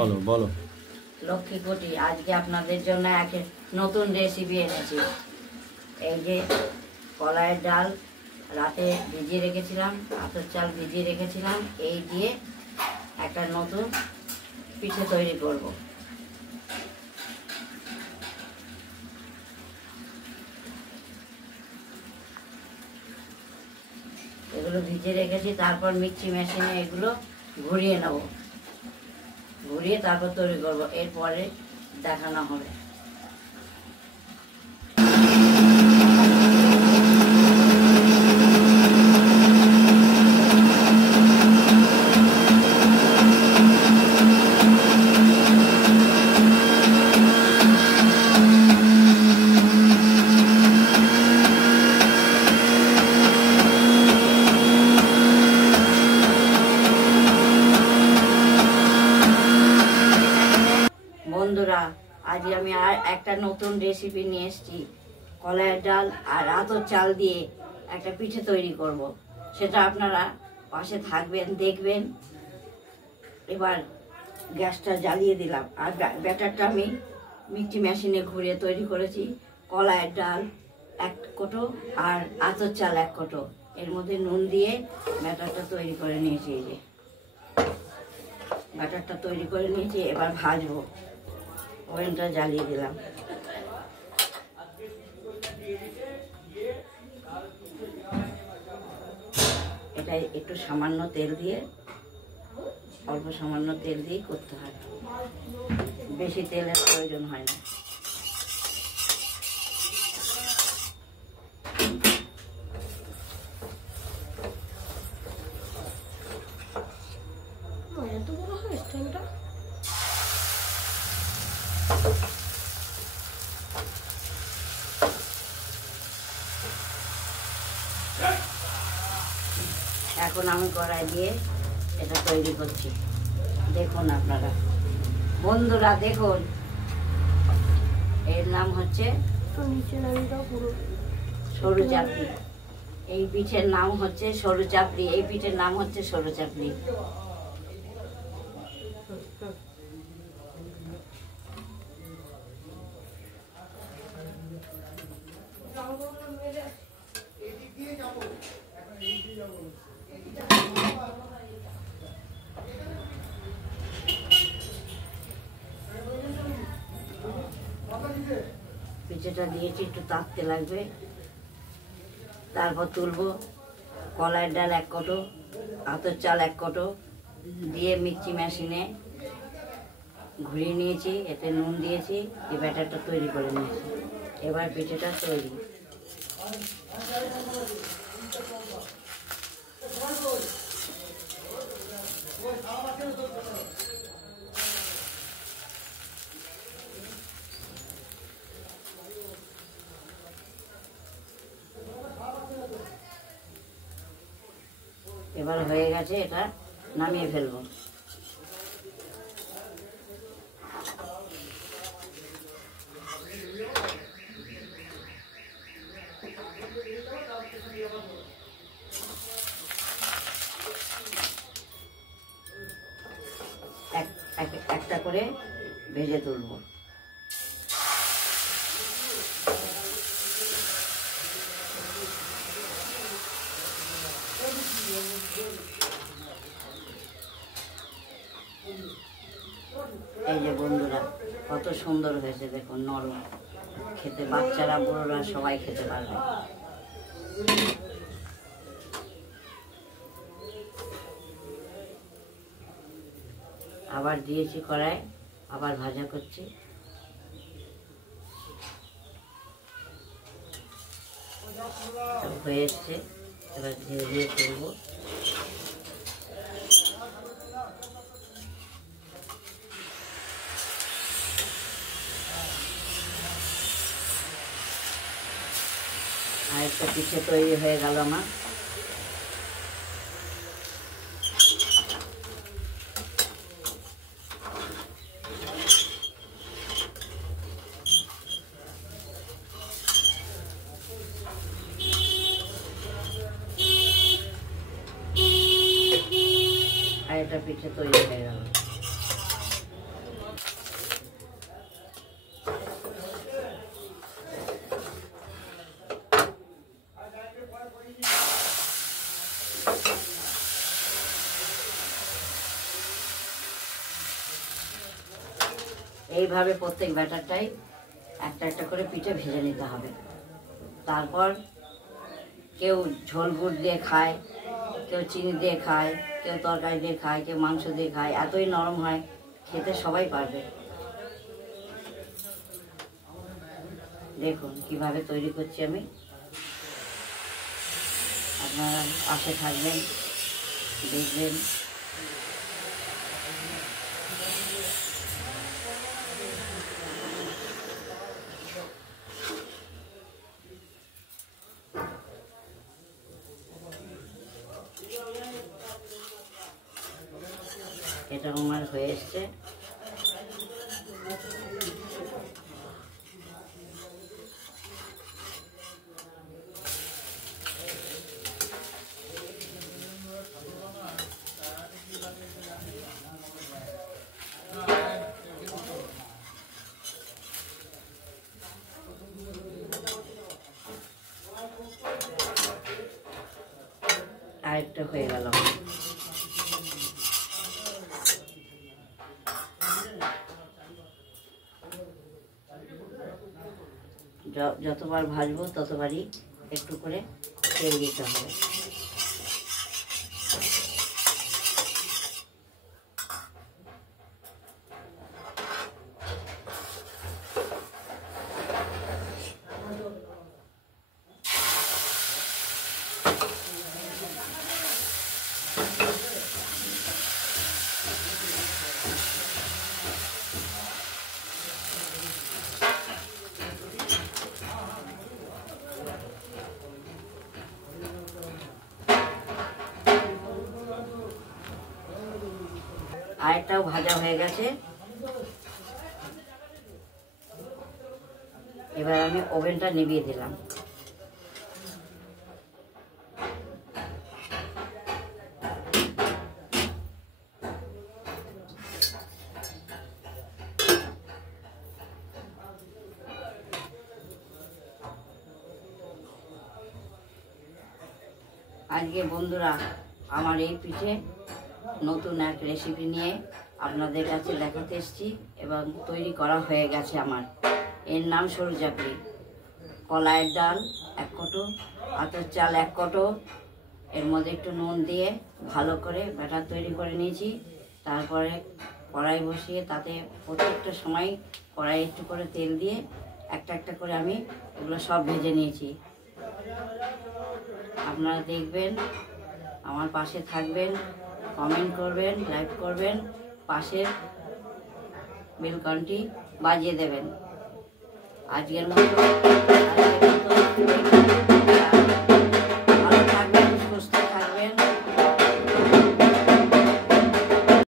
বলো বলো। লক্ষ্মী কোটি আজকে আপনাদের জন্য এক নতুন রেসিপি এনেছি। এই যে কলাইয়ের ডাল রাতে ভিজিয়ে রেখেছিলাম, আতর চাল ভিজিয়ে রেখেছিলাম, এই দিয়ে একটা নতুন পিঠে তৈরি করব। এগুলো ভিজিয়ে রেখেছি, তারপর মিক্সি মেশিনে এগুলো ঘুরিয়ে নেব, ঘুরিয়ে তারপর তৈরি করব, এরপরে দেখানো হবে। বন্ধুরা, আজ আমি আর একটা নতুন রেসিপি নিয়ে এসেছি। কলাইয়ের ডাল আর আতর চাল দিয়ে একটা পিঠে তৈরি করব, সেটা আপনারা পাশে থাকবেন, দেখবেন। এবার গ্যাসটা জ্বালিয়ে দিলাম, আর ব্যাটারটা আমি মিক্সি মেশিনে ঘুরিয়ে তৈরি করেছি। কলাইয়ের ডাল 1 কোটো আর আতর চাল 1 কোটো, এর মধ্যে নুন দিয়ে ব্যাটারটা তৈরি করে নিয়েছি। এই যে ব্যাটারটা তৈরি করে নিয়েছি, এবার ভাজবো। ওভেনটা জ্বালিয়ে দিলাম। এটা একটু সামান্য তেল দিয়ে, অল্প সামান্য তেল দিয়ে করতে হয়, বেশি তেলের প্রয়োজন হয় না। এখন আমি কড়াই দিয়ে এটা তৈরি করছি, দেখুন আপনারা। বন্ধুরা দেখুন, এর নাম হচ্ছে সরু চাপড়ি। এই পিঠের নাম হচ্ছে সরু চাপড়ি, এই পিঠের নাম হচ্ছে সরু চাপড়ি। পিঠেটা দিয়েছি, একটু তাপতে লাগবে, তারপর তুলবো। কলাইয়ের ডাল 1 কোটো, আতর চাল 1 কোটো দিয়ে মিক্সি মেশিনে ঘুরিয়ে নিয়েছি, এতে নুন দিয়েছি, এই ব্যাটারটা তৈরি করে নিয়েছি। এবার পিঠেটা তৈরি। এবার হয়ে গেছে, এটা নামিয়ে ফেলবো। একটা করে ভেজে তুলবো। এই যে বন্ধুরা, কত সুন্দর হয়েছে দেখুন, নরম, খেতে বাচ্চারা বড়রা সবাই খেতে পারবে। আবার দিয়েছি কড়াই, আবার ভাজা করছি। হয়ে এসছে, এবার ধীরে ধীরে করবো। আর একটা পিঠে তৈরি হয়ে গেল আমার। এটা পিঠে তৈরি হয়ে গেল। এইভাবে প্রত্যেক ব্যাটারটাই একটা একটা করে পিঠে ভেজে নিতে হবে। তারপর কেউ ঝোল গুড় দিয়ে খায়, কেউ চিনি দিয়ে খায়, কেউ তরকারি দিয়ে খায়, কেউ মাংস দিয়ে খায়। এতই নরম হয়, খেতে সবাই পারবে। দেখুন কিভাবে তৈরি করছি আমি। আপনারা পাশে থাকবেন, দেখবেন। এটা আমার হয়ে এসছে। আরেকটা হয়ে গেল। যতবার ভাজবো ততবারই একটু করে তেল দিতে হবে। আরেকটাও ভাজা হয়ে গেছে। এবার আমি ওভেনটা নিভিয়ে দিলাম। আজকে বন্ধুরা আমার এই পিঠে নতুন এক রেসিপি নিয়ে আপনাদের কাছে দেখাতে এসেছি এবং তৈরি করা হয়ে গেছে আমার। এর নাম সরু চাপড়ি। কলাইয়ের ডাল 1 কোটো, আতর চাল 1 কোটো, এর মধ্যে একটু নুন দিয়ে ভালো করে ব্যাটার তৈরি করে নিয়েছি। তারপরে কড়াই বসিয়ে তাতে প্রত্যেকটা সময় কড়াই একটু করে তেল দিয়ে একটা একটা করে আমি এগুলো সব ভেজে নিয়েছি। আপনারা দেখবেন, আমার পাশে থাকবেন, কমেন্ট করবেন, লাইক করবেন, পাশের বেল ঘন্টি বাজিয়ে দেবেন। আজকের মতো